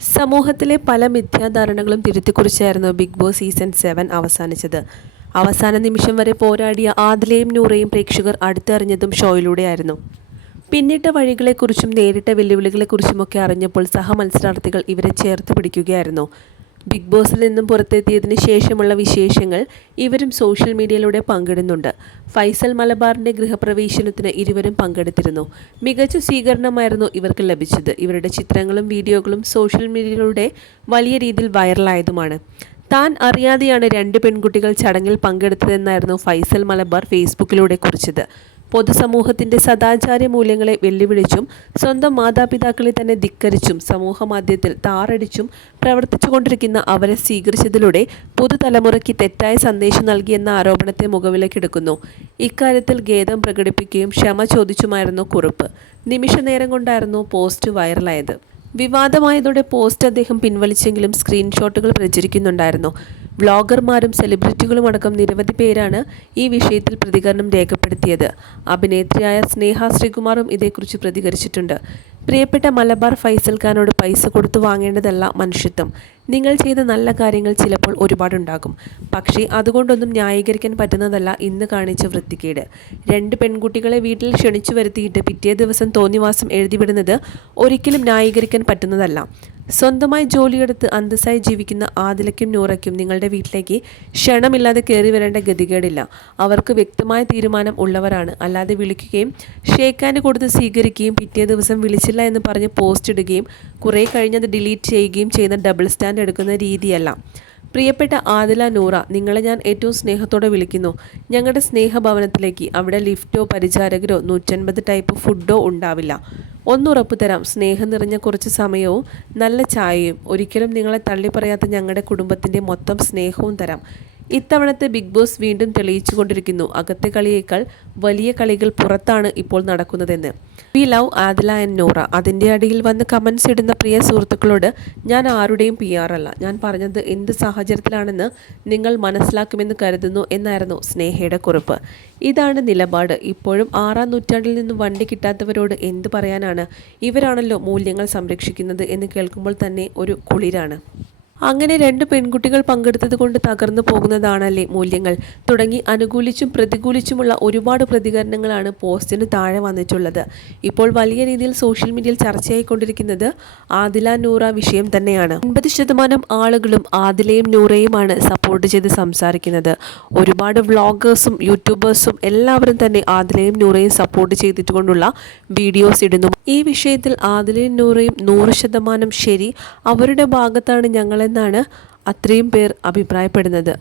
സമൂഹത്തിലെ പല മിഥ്യാധാരണകളും തിരുത്തിക്കുറിച്ചായിരുന്നു big boss season 7 അവസാനിച്ചത്. അവസാന നിമിഷം വരെ പോരാടിയ ആദിലയും നൂറയും പ്രേക്ഷകർ അടുത്തറിഞ്ഞതും ഷോയിലൂടെയായിരുന്നു. പിന്നിട്ട വഴികളെക്കുറിച്ചും നേരിട്ട വെല്ലുവിളികളെക്കുറിച്ചുമൊക്കെ അറിഞ്ഞപ്പോൾ സഹമത്സരാർത്ഥികൾ ഇവരെ ചേർത്ത് പിടിക്കുകയായിരുന്നു. ബിഗ് ബോസിൽ നിന്നും പുറത്തെത്തിയതിന് ശേഷമുള്ള വിശേഷങ്ങൾ ഇവരും സോഷ്യൽ മീഡിയയിലൂടെ പങ്കിടുന്നുണ്ട്. ഫൈസൽ മലബാറിന്റെ ഗൃഹപ്രവേശനത്തിന് ഇരുവരും പങ്കെടുത്തിരുന്നു. മികച്ച സ്വീകരണമായിരുന്നു ഇവർക്ക് ലഭിച്ചത്. ഇവരുടെ ചിത്രങ്ങളും വീഡിയോകളും സോഷ്യൽ മീഡിയയിലൂടെ വലിയ രീതിയിൽ വൈറലായതുമാണ്. താൻ അറിയാതെയാണ് 2 പെൺകുട്ടികൾ ചടങ്ങിൽ പങ്കെടുത്തതെന്നായിരുന്നു ഫൈസൽ മലബാർ ഫേസ്ബുക്കിലൂടെ കുറിച്ചത്. പൊതുസമൂഹത്തിന്റെ സദാചാര മൂല്യങ്ങളെ വെല്ലുവിളിച്ചും സ്വന്തം മാതാപിതാക്കളെ തന്നെ ധിക്കരിച്ചും സമൂഹമാധ്യമത്തിൽ താറടിച്ചും പ്രവർത്തിച്ചുകൊണ്ടിരിക്കുന്ന അവരെ സ്വീകരിച്ചതിലൂടെ പുതുതലമുറയ്ക്ക് തെറ്റായ സന്ദേശം നൽകിയെന്ന ആരോപണത്തെ മുഖവിലക്കെടുക്കുന്നു. ഇക്കാര്യത്തിൽ ഖേദം പ്രകടിപ്പിക്കുകയും ക്ഷമ ചോദിച്ചുമായിരുന്നു കുറിപ്പ്. നിമിഷനേരം കൊണ്ടായിരുന്നു പോസ്റ്റ് വൈറലായത്. വിവാദമായതോടെ പോസ്റ്റ് അദ്ദേഹം പിൻവലിച്ചെങ്കിലും സ്ക്രീൻഷോട്ടുകൾ പ്രചരിക്കുന്നുണ്ടായിരുന്നു. വ്ളോഗർമാരും സെലിബ്രിറ്റികളും അടക്കം നിരവധി പേരാണ് ഈ വിഷയത്തിൽ പ്രതികരണം രേഖപ്പെടുത്തിയത്. അഭിനേത്രിയായ സ്നേഹ ശ്രീകുമാറും ഇതേക്കുറിച്ച് പ്രതികരിച്ചിട്ടുണ്ട്. പ്രിയപ്പെട്ട മലബാർ ഫൈസൽ ഖാനോട് പൈസ കൊടുത്തു വാങ്ങേണ്ടതല്ല മനുഷ്യത്വം. നിങ്ങൾ ചെയ്ത നല്ല കാര്യങ്ങൾ ചിലപ്പോൾ ഒരുപാടുണ്ടാകും. പക്ഷേ അതുകൊണ്ടൊന്നും ന്യായീകരിക്കാൻ പറ്റുന്നതല്ല ഇന്ന് കാണിച്ച വൃത്തികേട്. 2 പെൺകുട്ടികളെ വീട്ടിൽ ക്ഷണിച്ചു വരുത്തിയിട്ട് പിറ്റേ ദിവസം തോന്നിവാസം എഴുതിവിടുന്നത് ഒരിക്കലും ന്യായീകരിക്കാൻ പറ്റുന്നതല്ല. സ്വന്തമായി ജോലിയെടുത്ത് അന്തസ്സായി ജീവിക്കുന്ന ആദിലയ്ക്കും നൂറയ്ക്കും നിങ്ങളുടെ വീട്ടിലേക്ക് ക്ഷണമില്ലാതെ കയറി വരേണ്ട ഗതികേടില്ല. അവർക്ക് വ്യക്തമായ തീരുമാനം ഉള്ളവരാണ്. അല്ലാതെ വിളിക്കുകയും ഷേക്ക് ഹാൻഡ് കൊടുത്ത് സ്വീകരിക്കുകയും പിറ്റേ ദിവസം വിളിച്ചില്ല എന്ന് പറഞ്ഞ് പോസ്റ്റ് ഇടുകയും കുറേ കഴിഞ്ഞത് ഡിലീറ്റ് ചെയ്യുകയും ചെയ്യുന്ന ഡബിൾ സ്റ്റാൻഡ് എടുക്കുന്ന രീതിയല്ല. പ്രിയപ്പെട്ട ആദില, നൂറ, നിങ്ങളെ ഞാൻ ഏറ്റവും സ്നേഹത്തോടെ വിളിക്കുന്നു ഞങ്ങളുടെ സ്നേഹഭവനത്തിലേക്ക്. അവിടെ ലിഫ്റ്റോ പരിചാരകരോ 150 ടൈപ്പ് ഫുഡോ ഉണ്ടാവില്ല. ഒന്നുറപ്പു തരാം, സ്നേഹം നിറഞ്ഞ കുറച്ച് സമയവും നല്ല ചായയും. ഒരിക്കലും നിങ്ങളെ തള്ളിപ്പറയാത്ത ഞങ്ങളുടെ കുടുംബത്തിൻ്റെ മൊത്തം സ്നേഹവും തരാം. ഇത്തവണത്തെ ബിഗ് ബോസ് വീണ്ടും തെളിയിച്ചു കൊണ്ടിരിക്കുന്നു അകത്തെ കളിയേക്കാൾ വലിയ കളികൾ പുറത്താണ് ഇപ്പോൾ നടക്കുന്നതെന്ന്. We love Adila and Noora. അതിൻ്റെ അടിയിൽ വന്ന് കമൻസ് ഇടുന്ന പ്രിയ സുഹൃത്തുക്കളോട് ഞാൻ ആരുടെയും PR അല്ല. ഞാൻ പറഞ്ഞത് എന്ത് സാഹചര്യത്തിലാണെന്ന് നിങ്ങൾ മനസ്സിലാക്കുമെന്ന് കരുതുന്നു എന്നായിരുന്നു സ്നേഹയുടെ കുറിപ്പ്. ഇതാണ് നിലപാട്. ഇപ്പോഴും 6-ാം നൂറ്റാണ്ടിൽ നിന്നും വണ്ടി കിട്ടാത്തവരോട് എന്ത് പറയാനാണ്? ഇവരാണല്ലോ മൂല്യങ്ങൾ സംരക്ഷിക്കുന്നത് എന്ന് കേൾക്കുമ്പോൾ തന്നെ ഒരു കുളിരാണ്. അങ്ങനെ 2 പെൺകുട്ടികൾ പങ്കെടുത്തത് കൊണ്ട് തകർന്നു പോകുന്നതാണല്ലേ മൂല്യങ്ങൾ തുടങ്ങി അനുകൂലിച്ചും പ്രതികൂലിച്ചുമുള്ള ഒരുപാട് പ്രതികരണങ്ങളാണ് പോസ്റ്റിന് താഴെ വന്നിട്ടുള്ളത്. ഇപ്പോൾ വലിയ രീതിയിൽ സോഷ്യൽ മീഡിയയിൽ ചർച്ചയായിക്കൊണ്ടിരിക്കുന്നത് ആദില നൂറ വിഷയം തന്നെയാണ്. 50% ആളുകളും ആദിലയും നൂറയുമാണ് സപ്പോർട്ട് ചെയ്ത് സംസാരിക്കുന്നത്. ഒരുപാട് വ്ളോഗേഴ്സും യൂട്യൂബേഴ്സും എല്ലാവരും തന്നെ ആദിലയും നൂറയും സപ്പോർട്ട് ചെയ്തിട്ടുകൊണ്ടുള്ള വീഡിയോസ് ഇടുന്നു. ഈ വിഷയത്തിൽ ആദിലയും നൂറയും 100% ശരി, അവരുടെ ഭാഗത്താണ് ഞങ്ങളെന്നാണ് അത്രയും പേർ അഭിപ്രായപ്പെടുന്നത്.